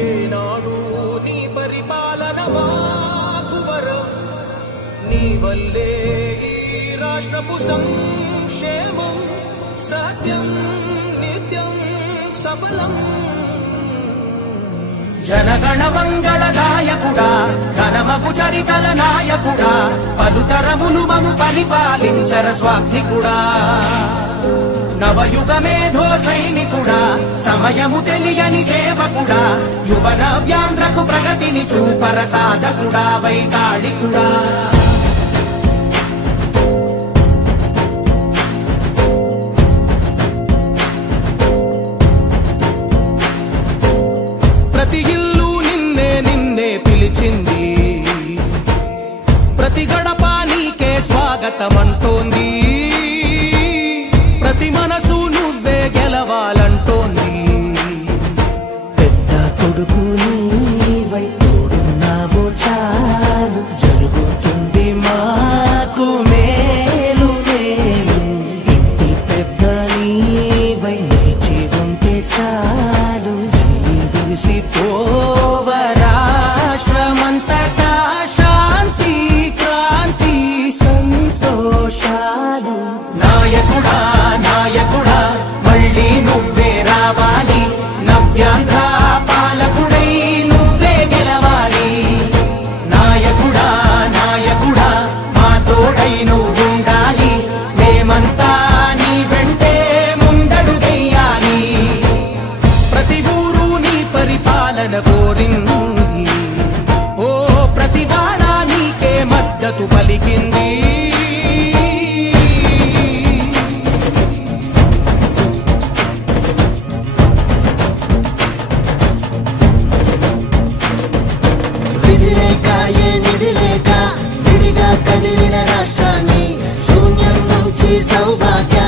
ఏనాడు నీ పరిపాలన మాకు వరం, నీ వల్లే ఈ రాష్ట్రపు సంక్షేమం సత్యం నిత్యం సఫలం. జనగణ మంగళ నాయకుడా, ఘనమగు చరితల నాయకుడా, పలుతరములు మము పరిపాలించర స్వామికుడా. నవయుగ మేధో సైనికుడా, సమయము తెలియని సేవకుడా, యువన వ్యాంధ్రకు ప్రగతిని చూపర సాధకుడా, వైతాళికుడా. ప్రతి ఇల్లు నిన్నే నిన్నే పిలిచింది, ప్రతి గడప నీకే స్వాగతమంటోంది, ప్రతి మనసు నువ్వే గెలవాలంటోంది. పెద్ద కొడుకు నీవై తోడున్నావు చాలు, జరుగుతుంది మాకు మేలు మేలు. ఇంటి పెద్ద నీవై నిలిచి ఉంటే చాలు, విరిసిపోవ రాష్ట్రమంతటా శాంతి క్రాంతి సంతోషాలు. నాయకుడా నాయకుడా మళ్ళీ నువ్వే రావాలి, నవ్యాంధ్ర పాలకుడై నువ్వే గెలవాలి. నాయకుడా నాయకుడా మా తోడై నువ్వుండాలి, మేమంతా నీ వెంటే ముందడుగెయ్యాలి. ప్రతి ఊరు నీ పరిపాలన కోరింది, ఓ ప్రతి వాడ నీకే మద్దతు పలికింది. కదిలిన రాష్ట్రాన్ని శూన్యం నుంచి సౌభాగ్య